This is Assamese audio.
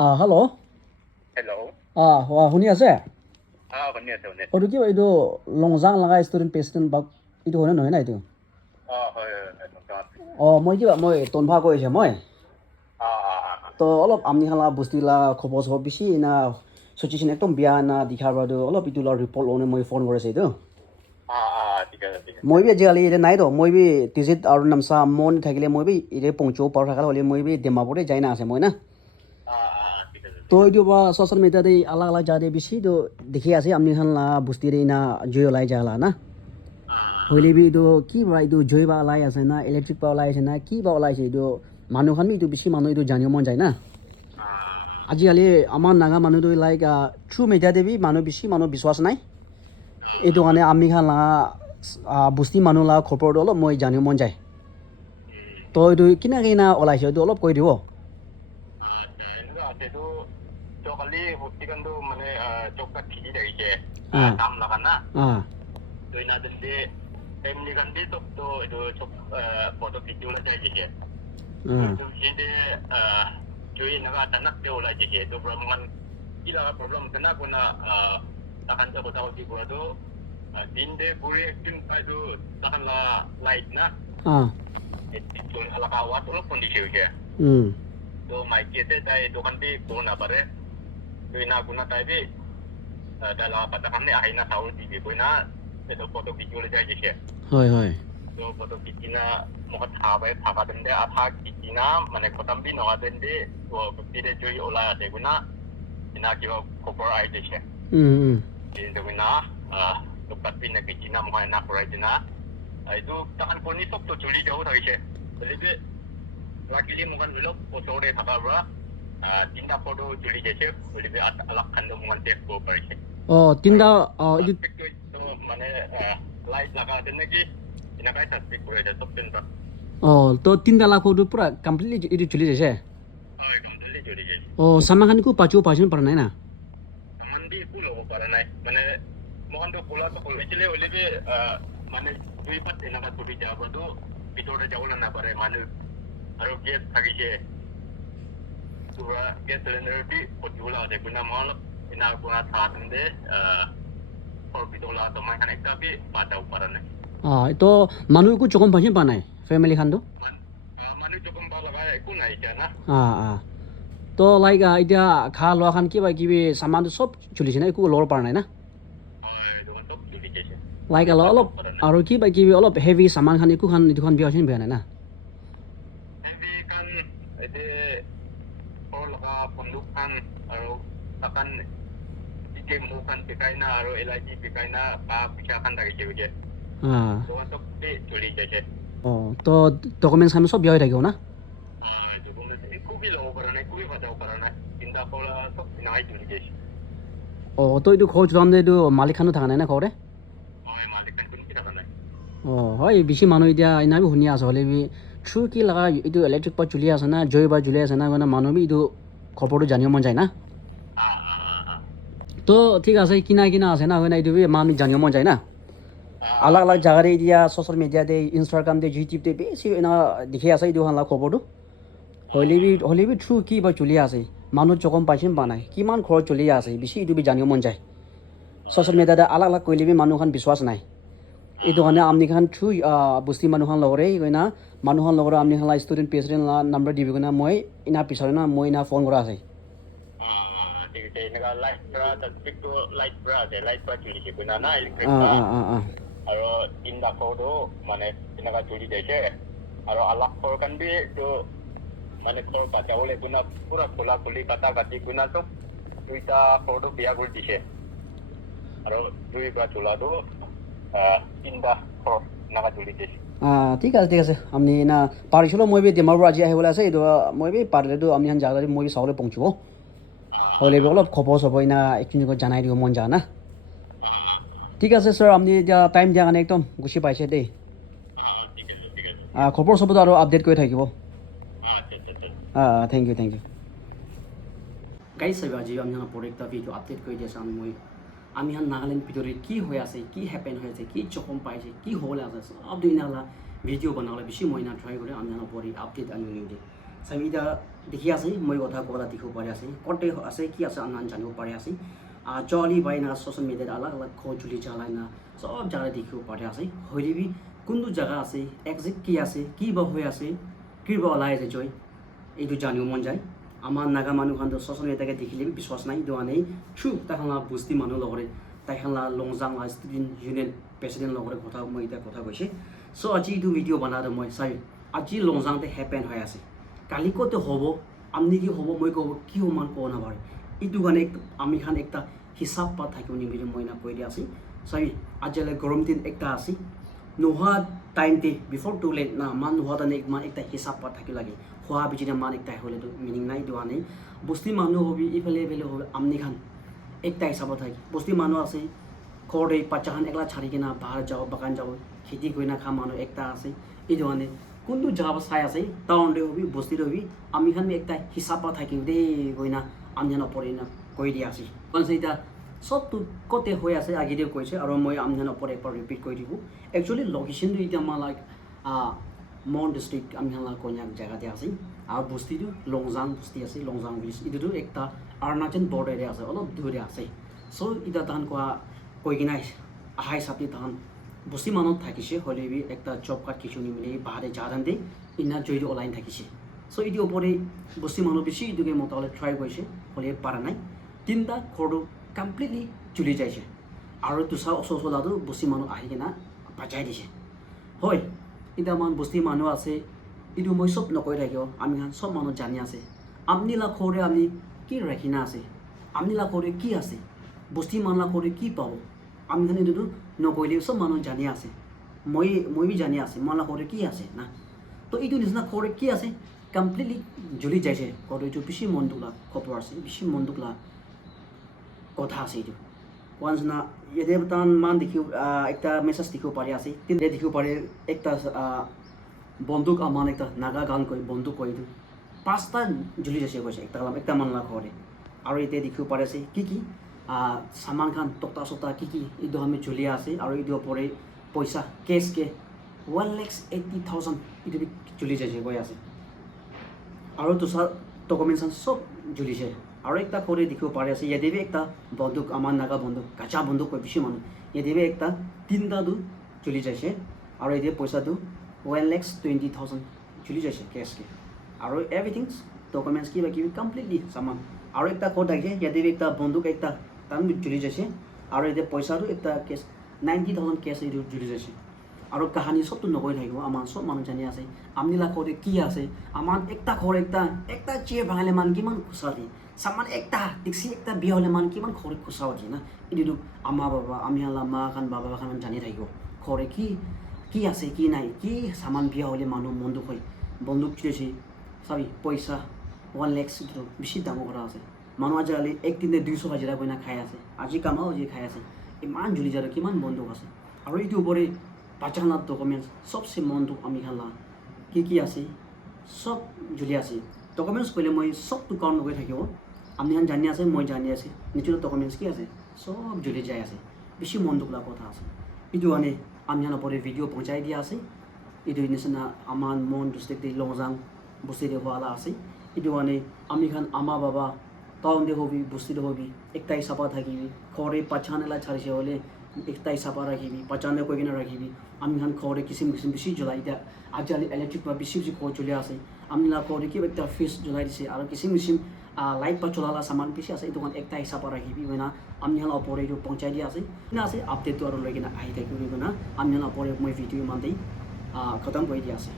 Hello. Hello. শুনি আছে? শুনি আছো, শুনি আছো। এইটো কি এইটো লংজাং লগা ষ্টুডেণ্ট প্ৰেচিডেণ্ট বাক এইটো হয় নহয় না এইটো? হয়, নমস্কাৰ। মই তনভা কৈছে মই। অ'। তো অলপ আমি হালা বস্তিলা খবৰ চবৰ বেছি না চিটুৱেশ্যন একদম বেয়া না দেখাৰ বাদো অলপ এইটো ৰিপৰ্ট লওঁনে মই ফোন কৰিছে এইটো। ঠিক আছে। মই বি আজিকালি এতিয়া নাই তো মই বি টিজিত আৰু নামচা মন থাকিলে মই বি এতিয়া পঞ্চৌ পাৰ থাকা হ'লে মই বি ডিমাপুৰে যাই না আছে মই না। ঠিক আছে। তো এইটো বা ছ'চিয়েল মিডিয়াতে আলাগ আলাগ জাতি বেছি তো দেখি আছে আমি খান লা বস্তিৰে না জয় ওলাই যালা না হইলে বি এইটো কি বা এইটো জয় বা ওলাই আছে না ইলেক্ট্ৰিক বা ওলাই আছে না কি বা ওলাইছে এইটো মানুহখন বি এইটো বেছি মানুহ এইটো জানিব মন যায় না আজিকালি আমাৰ নাগা মানুহটো লাইক থ্ৰু মিডিয়াতে বি মানুহ বেছি মানুহ বিশ্বাস নাই এইটো কাৰণে আমি খান লা বস্তি মানুহ লা খবৰটো অলপ মই জানিব মন যায় তো এইটো কিনা ওলাইছে এইটো অলপ কৈ দিব এইটো কালি হস্তিকানটো মানে চৌকাত খিচি থাকিছে দাম লগা না দুই না দিনতে ফেমিলি কান্দি চব তো এইটো চব ফটো ভিডিও ওলাই যাইছে কিন্তু জুই Naga tanak dia olah jadi itu problem kila problem kena guna takan tu kota uji gua tu dinde buri action pai tu takan la light na itu ala kawat tu kondisi uja tu mai kita tai tu kan di guna bare tu ina guna tai di dalam patakan ni akhirnya tahu di guna itu foto video le jadi হয় तो फोटो खींचना मुझे थावे थाका दंडे आथा खींचना मैंने खत्म भी नवा दंडे वो बिरे जो ये ओला आते गुना इना की वो खबर आई देशे तो गुना तो पत्ती ने खींचना मुझे ना कराई देना itu takan koni sok to juli jauh dari sih jadi lagi ni mungkin belum foto deh thaka bra tinda foto juli je lebih alak kandung mungkin deh go pari sih tinda itu mana light laga dan lagi inakai tasbih করে এটা সব চিন্তা তো 3 লাখ ওর পুরা কমপ্লিটলি এটা চলে যাচ্ছে কমপ্লিটলি চলে যায় সামাখান কো পাঁচন পার নাই না সামান দি কুলো পারে নাই মানে মহান তো কোলা তো কইছিলে হইলে যে মানে দুই পাত এনাকা ছুটি যাব তো ভিতরে যাওলা না পারে মানুষ আর গ্যাস থাকিছে পুরা গ্যাস সিলিন্ডার দি পটিওলা আছে কোনা মাল এনা কোনা থাকন্দে পর ভিতরলা তো মাখান একটা বি পাতাও পারে নাই itu মানুহ একো চকম পাইছে পা নাই ফেমিলি খান তো মানুহ চকম পা লগা একো নাই এতিয়া না তো লাইক এতিয়া খা লোৱা খান কিবা কিবি সামানটো চব চলিছে না একো ল'ব পৰা নাই না লাইক অলপ আৰু কিবা কিবি অলপ হেভি সামান খান একো খান এইটো খান বিয়া হৈছে বেয়া নাই না হেভি খান এতে লগা বন্দুক খান আৰু তাকান টিকে মুখ খান পিকাই না আৰু এলাইজি পিকাই না বা পিঠা খান থাকিছে বুঝে তো ডকুমেন্টস খান সব বিয়া হৈ থাকিব না তো এইটো ঘৰ যোৱাম যে এইটো মালিক খানো থকা নাই না ঘৰতে হয় বেছি মানুহ এতিয়া এনাবি শুনি আছে হ'লে বি থ্ৰু কি লগা এইটো ইলেক্ট্ৰিক পাত চলি আছে না জয় বা জ্বলি আছে না মানে মানুহ বি এইটো খবৰটো জানিব মন যায় না তো ঠিক আছে কিনা আছে না হয় না এইটো বি আমি জানিব মন যায় না আলাগ আলাগ জায়গাৰে এতিয়া ছ'চিয়েল মিডিয়াতে ইনষ্টাগ্ৰামতে ইউটিউবতে বেছি এনে দেখি আছে এইটো খান খবৰটো হ'লে বি থ্ৰু কি বা চলি আছে মানুহ চকম পাইছে পা নাই কিমান ঘৰত চলি আছে বেছি এইটো বি জানিব মন যায় ছ'চিয়েল মিডিয়াতে আলাগ আলাগ কৰিলে বি মানুহখন বিশ্বাস নাই এইটো কাৰণে আমি খান থ্ৰু বস্তি মানুহখন লগৰে না মানুহখন লগৰ আমি খান ষ্টুডেণ্ট প্ৰেচিডেণ্ট নাম্বাৰ দিবি কিনে মই ইনা পিছৰে না মই ইনা ফোন কৰা আছে আৰু তিনটা ফটো মানে এনেকা চলি যাইছে আৰু আলাক ফৰ কান বি তো মানে ফৰ কাটা হলে গুনা পুৰা খোলা খুলি কাটা কাটি গুনা তো দুইটা ফটো বিয়া কৰি দিছে আৰু দুইটা চোলাটো তিনটা ফৰ নাকা চলি দিছে ঠিক আছে আমি না পাৰিছিলোঁ মই বি ডিমাপুৰ আজি আহিবলৈ আছে এইটো মই বি পাৰিলেতো আমি জাগাত মই বি চাবলৈ পहुঁচিব হ'লে অলপ খবৰ চবৰ না একচুৱেলি জানাই দিব মন যা না ঠিক আছে স্যাৰ আপনি এতিয়া টাইম দিয়া কাৰণে একদম গুচি পাইছে দেই খবৰ চবতো আৰু আপডেট কৰি থাকিব থেংক ইউ গাইজ চাইবা আজি আমি পরে একটা ভিডিও আপডেট করে দিয়েছে আমি নাগাল্যান্ড ভিতরে কি হয়ে আছে কি হ্যাপেন হয়েছে কি চকম পাইছে কি হলে আছে সব দিন ভিডিও বানালে বেশি মহিনা ট্রাই করে আমি পরে আপডেট আনি চাবিটা দেখি আছে মই কথা ক'লা দেখিব পাৰি আছে কতে আছে কি আছে আন জানিব পাৰি আছে জলি বাই না সোশ্যাল মিডিয়াত আলাগ আলাগ খজুলি জ্বালাই না সব জায়গা দেখিব পাৰি আছে হইলিবি কোনটো জায়গা আছে একজেক্ট কি আছে কি বা হৈ আছে কি বা ওলাই আছে জয় এইটো জানিব মন যায় আমাৰ নাগা মানুহখানটো সোশ্যাল মিডিয়াকে দেখিলে বিশ্বাস নাই দোৱানে থ্ৰু তাহালা বুস্তি মানুহ লগৰে তাইহালা লংজাং ষ্টুডেণ্ট ইউনিয়ন প্ৰেচিডেণ্ট লগৰে কথা মই এতিয়া কথা কৈছে চ' আজি এইটো ভিডিঅ' বনালোঁ মই চাই আজি লংজাংতে হেপেন হৈ আছে কালি ক'ত হ'ব আমনি কি হ'ব মই ক'ব কি সমান ক'ব নাপাৰে এইটো কাৰণে আমি খান একটা হিচাপ পা থাকিব নিবিড়ে মই না কৈ দিয়া আছে চাবি আজিলৈ গৰম দিন একটা আছে নোহোৱা টাইমতে বিফৰ টু লেট না মান নোহোৱা টাইমে মান একটা হিচাপ পা থাকিব লাগে খোৱা বিচিনা মান একটা হ'লেতো মিনিং নাই দোৱা নাই বস্তি মানুহ হবি ইফালে ইফালে হ'ব আমনি খান একটা হিচাপত থাকে বস্তি মানুহ আছে ঘৰতে বাচ্চাখান একলা ছাড়ি কিনা বাহিৰত যাব বাগান যাব খেতি কৰি না খা মানুহ একটা আছে এইটো কাৰণে কোনটো জায়গা চাই আছে টাউনতে হবি বস্তিতে হবি আমি খান একটা হিচাপ থাকিম দেই গৈ না আমি নপৰে না কৈ দিয়া আছে কাৰণ এতিয়া সবটো কতে হৈ আছে আগেদিয়ে কৈছে আৰু মই আমজন ওপৰত একবাৰ ৰিপিট কৰি দিব একচুৱেলি লোকেশ্যনটো এতিয়া আমাৰ লাইক মন ডিষ্ট্ৰিক্ট আমি কন্যাক জেগাতে আছে আৰু বস্তিটো লংজাং বস্তি আছে লংজাং ভিলেজ এইটোতো একটা অৰুণাচল বৰ্ডাৰে আছে অলপ দূৰে আছে চ' এতিয়া তাহান কৈ কিনে আহা হিচাপে তাহান বস্তি মানুহ থাকিছে হ'লে একটা জব কাৰ্ড কিছু নিমিলে বাহাৰে জাহানতে ইনা জড়িত ওলাই থাকিছে চ' এইটো ওপৰে বস্তি মানুহ বেছি এইটোকে মোটামুটি ট্ৰাই কৰিছে হ'লে পাৰা নাই তিনিটা ঘৰটো কমপ্লিটলি জ্বলি যাইছে আৰু দুটা ওচৰতো বস্তি মানুহ আহি কিনে বাজাই দিছে হয় এতিয়া আমাৰ বস্তি মানুহ আছে এইটো মই চব নকৈ থাকিব আমি চব মানুহ জানি আছে আমনিলা ঘৰে আমি কি ৰাখি না আছে আমনিলা ঘৰে কি আছে বস্তি মানুহ ঘৰে কি পাব আমি এইটোতো নকৰিলেও চব মানুহ জানি আছে মই জানি আছে মালা ঘৰে কি আছে না তো এইটো নিচিনা ঘৰে কি আছে কমপ্লিটলি জ্বলি যাইছে ঘৰটো এইটো বেছি মন দুখলা খবৰ আছে বেছি মন দুখলা কথা আছে এইটো ওৱান্স না ইয়াতে তান মান দেখিব একটা মেছেজ দেখিব পাৰি আছে তিনিটা দেখিব পাৰি একটা বন্দুক আমাৰ একটা নাগা গান কৈ বন্দুক কৈ এইটো পাঁচটা জ্বলি যাইছে কৈছে একটা মানলা ঘৰে আৰু এতিয়া দেখিব পাৰি আছে কি সামান খান টকটা চকটা কি এইটো আমি জ্বলি আছে আৰু এইটো ওপৰে পইচা কেছকে 1,80,000 এইটো জ্বলি যাইছে কৈ আছে আৰু তোৰ ডকুমেণ্টছ চব জ্বলিছে আৰু একটা ঘৰে দেখিব পাৰি আছে ইয়াতে একটা বন্দুক আমাৰ নাগা বন্দুক কাঁচা বন্দুক কৈ বেছি মানুহ ইয়াতে একটা তিনিটাটো জ্বলি যাইছে আৰু এতিয়া পইচাটো 1,20,000 জ্বলি যাইছে কেছকে আৰু এভৰিথিং ডকুমেণ্টছ কিবা কিবি কমপ্লিটলি সামান আৰু একটা ঘৰ থাকে ইয়াতে একটা বন্দুক একটা তান জ্বলি যাইছে আৰু এতিয়া পইচাটো একটা কেছ 90,000 কেছ এইটো জ্বলি যাইছে আৰু কাহানী চবটো নকৈ থাকিব আমাৰ চব মানুহ জানি আছে আমনিলা ঘৰতে কি আছে আমাৰ একটা ঘৰ একটা চেয়াৰ ভাঙিলে মান কিমান খুচা দিয়ে সামান একটা টেক্সি একটা বিয়া হ'লে মান কিমান ঘৰে খুচা দিয়ে না এইটো আমাৰ বাবা আমি মা খান বাবা খান জানি থাকিব ঘৰে কি আছে কি নাই কি সামান বিয়া হ'লে মানুহ মন দুখ হয় বন্দুক চুলিছে চাবি পইচা 1 লাখ বেছি ডাঙৰ কথা আছে মানুহ আজিকালি একদিনে 200 হাজিৰা কৰি না খাই আছে আজি কামাও আজি খাই আছে ইমান জ্বলি যায় কিমান বন্দুক আছে আৰু এইটো ওপৰে বাচ্চাখানা ডকুমেণ্টছ চবচে মনটো আমি খালা কি আছে চব জ্বলি আছে ডকুমেণ্টছ কৰিলে মই চবটো কাউণ্ট নকৰি থাকিব আমি জানি আছে মই জানি আছে নিজৰ ডকুমেণ্টছ কি আছে চব জ্বলি যাই আছে বেছি মন দুখলা কথা আছে এইটো কাৰণে আমি ওপৰে ভিডিঅ' পਹੁঁচাই দিয়া আছে এইটো নিচিনা আমাৰ মন ডিষ্ট্ৰিক্ট লংজাং বস্তিতে হোৱালা আছে এইটো কাৰণে আমি খান আমাৰ বাবা টাউনতে হবি বস্তিতে হবি একটা হিচাপত থাকিবি ঘৰে পাছানেলা ছাড়িছে হ'লে একটা হিচাপত ৰাখিবি পাছানে কৈ কিনে ৰাখিবি আমি খান ঘৰে কিচিম বেছি জ্বলাই এতিয়া আজিকালি ইলেক্ট্ৰিক পৰা বেছি ঘৰ জ্বলি আছে আমি ঘৰে কিবা একটা ফিজ জ্বলাই দিছে আৰু কিচিম লাইট বা চলালা সামান বেছি আছে এইটো কাৰণে একটা হিচাপত ৰাখিবি হয় না আমি ওপৰে এইটো পਹੁঁচাই দিয়া আছে আছে আপডেটটো আৰু লৈ কিনে আহি থাকিব না আমি ওপৰে মই ভিডিঅ' ইমানতেই খতম কৰি দিয়া আছে